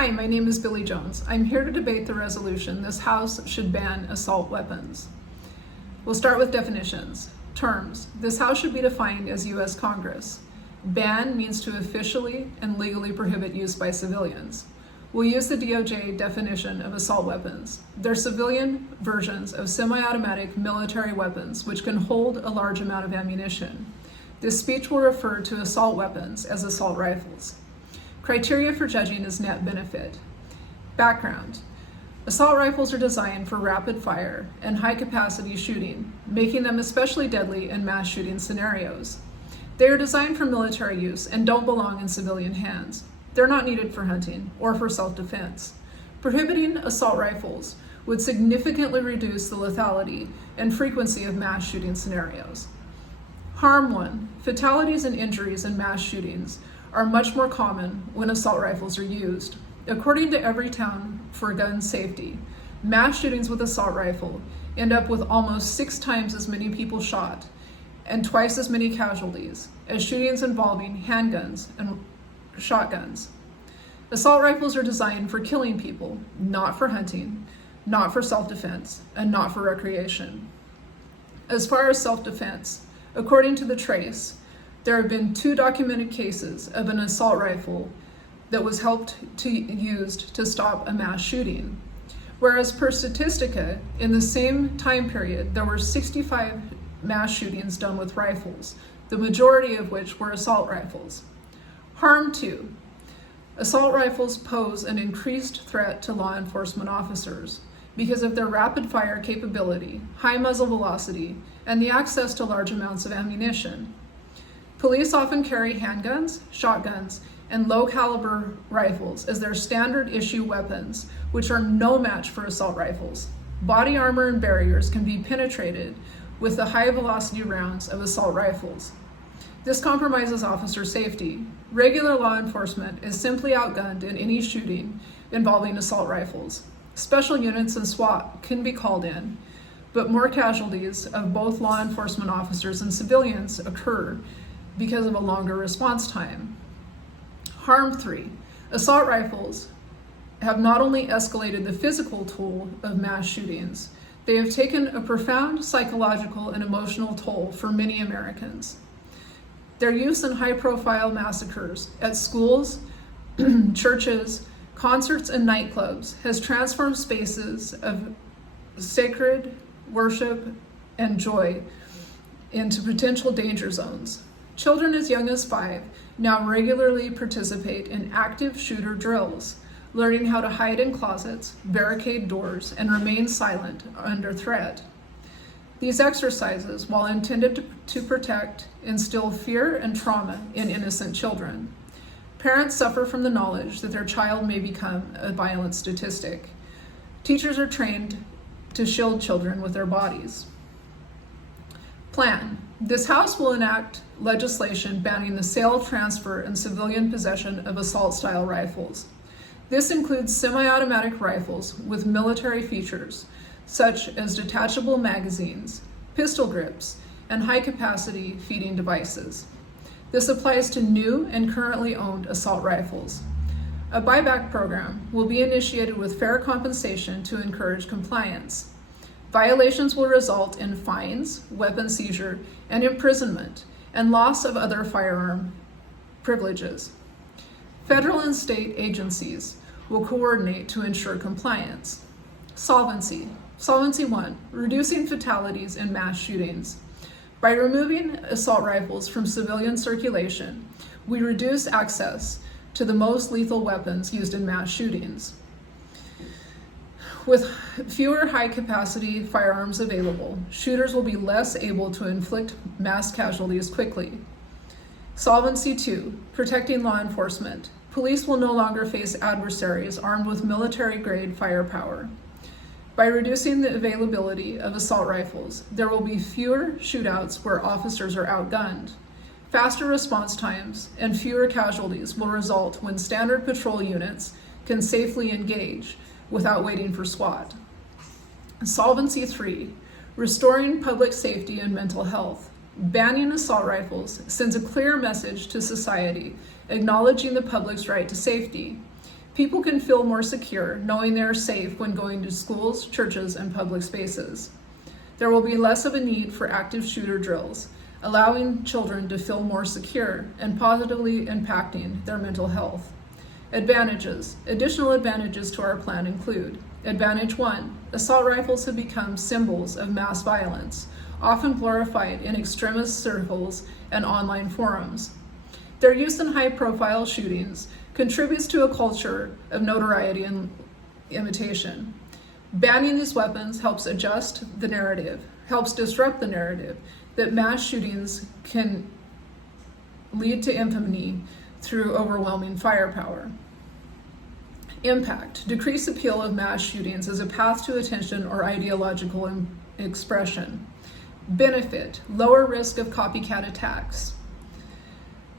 Hi, my name is Billy Jones. I'm here to debate the resolution this House should ban assault weapons. We'll start with definitions. Terms. This House should be defined as U.S. Congress. Ban means to officially and legally prohibit use by civilians. We'll use the DOJ definition of assault weapons. They're civilian versions of semi-automatic military weapons which can hold a large amount of ammunition. This speech will refer to assault weapons as assault rifles. Criteria for judging is net benefit. Background. Assault rifles are designed for rapid fire and high-capacity shooting, making them especially deadly in mass shooting scenarios. They are designed for military use and don't belong in civilian hands. They're not needed for hunting or for self-defense. Prohibiting assault rifles would significantly reduce the lethality and frequency of mass shooting scenarios. Harm 1. Fatalities and injuries in mass shootings are much more common when assault rifles are used. According to Everytown for Gun Safety, mass shootings with assault rifle end up with almost 6 times as many people shot and twice as many casualties as shootings involving handguns and shotguns. Assault rifles are designed for killing people, not for hunting, not for self-defense, and not for recreation. As far as self-defense, according to the Trace, there have been 2 documented cases of an assault rifle that was used to stop a mass shooting. Whereas per Statistica, in the same time period, there were 65 mass shootings done with rifles, the majority of which were assault rifles. Harm 2. Assault rifles pose an increased threat to law enforcement officers because of their rapid fire capability, high muzzle velocity, and the access to large amounts of ammunition. Police often carry handguns, shotguns, and low-caliber rifles as their standard issue weapons, which are no match for assault rifles. Body armor and barriers can be penetrated with the high-velocity rounds of assault rifles. This compromises officer safety. Regular law enforcement is simply outgunned in any shooting involving assault rifles. Special units and SWAT can be called in, but more casualties of both law enforcement officers and civilians occur because of a longer response time. Harm 3. Assault rifles have not only escalated the physical toll of mass shootings, they have taken a profound psychological and emotional toll for many Americans. Their use in high-profile massacres at schools, churches, concerts, and nightclubs has transformed spaces of sacred worship and joy into potential danger zones. Children as young as 5 now regularly participate in active shooter drills, learning how to hide in closets, barricade doors, and remain silent under threat. These exercises, while intended to protect, instill fear and trauma in innocent children. Parents suffer from the knowledge that their child may become a violent statistic. Teachers are trained to shield children with their bodies. Plan. This House will enact legislation banning the sale, transfer, and civilian possession of assault-style rifles. This includes semi-automatic rifles with military features, such as detachable magazines, pistol grips, and high-capacity feeding devices. This applies to new and currently owned assault rifles. A buyback program will be initiated with fair compensation to encourage compliance. Violations will result in fines, weapon seizure, and imprisonment, and loss of other firearm privileges. Federal and state agencies will coordinate to ensure compliance. Solvency. Solvency 1. Reducing fatalities in mass shootings. By removing assault rifles from civilian circulation, we reduce access to the most lethal weapons used in mass shootings. With fewer high-capacity firearms available, shooters will be less able to inflict mass casualties quickly. Solvency 2. Protecting law enforcement. Police will no longer face adversaries armed with military-grade firepower. By reducing the availability of assault rifles, there will be fewer shootouts where officers are outgunned. Faster response times and fewer casualties will result when standard patrol units can safely engage without waiting for SWAT. Solvency 3. Restoring public safety and mental health. Banning assault rifles sends a clear message to society, acknowledging the public's right to safety. People can feel more secure knowing they are safe when going to schools, churches, and public spaces. There will be less of a need for active shooter drills, allowing children to feel more secure and positively impacting their mental health. Advantages. Additional advantages to our plan include: Advantage 1. Assault rifles have become symbols of mass violence, often glorified in extremist circles and online forums. Their use in high-profile shootings contributes to a culture of notoriety and imitation. Banning these weapons helps disrupt the narrative that mass shootings can lead to infamy through overwhelming firepower. Impact. Decreased appeal of mass shootings as a path to attention or ideological expression. Benefit. Lower risk of copycat attacks.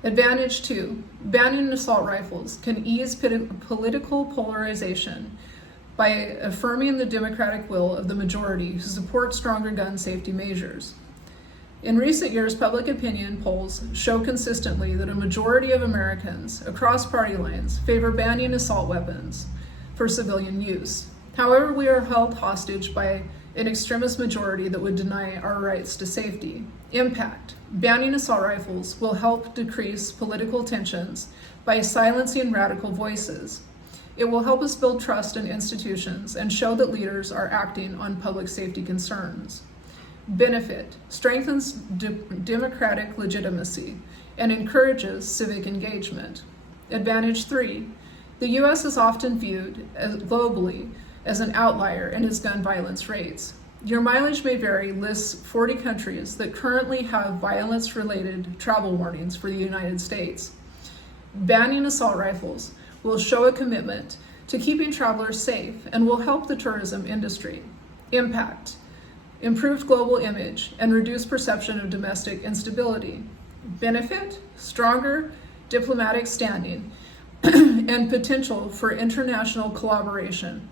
Advantage 2. Banning assault rifles can ease political polarization by affirming the democratic will of the majority who support stronger gun safety measures. In recent years, public opinion polls show consistently that a majority of Americans across party lines favor banning assault weapons for civilian use. However, we are held hostage by an extremist majority that would deny our rights to safety. Impact. Banning assault rifles will help decrease political tensions by silencing radical voices. It will help us build trust in institutions and show that leaders are acting on public safety concerns. Benefit. Strengthens democratic legitimacy and encourages civic engagement. Advantage 3. The U.S. is often viewed globally as an outlier in its gun violence rates. Your Mileage May Vary lists 40 countries that currently have violence-related travel warnings for the United States. Banning assault rifles will show a commitment to keeping travelers safe and will help the tourism industry. Impact. Improved global image and reduced perception of domestic instability. Benefit. Stronger diplomatic standing and potential for international collaboration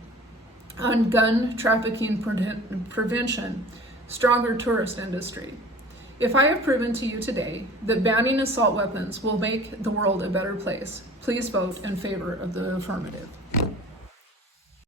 on gun trafficking prevention, stronger tourist industry. If I have proven to you today that banning assault weapons will make the world a better place, please vote in favor of the affirmative.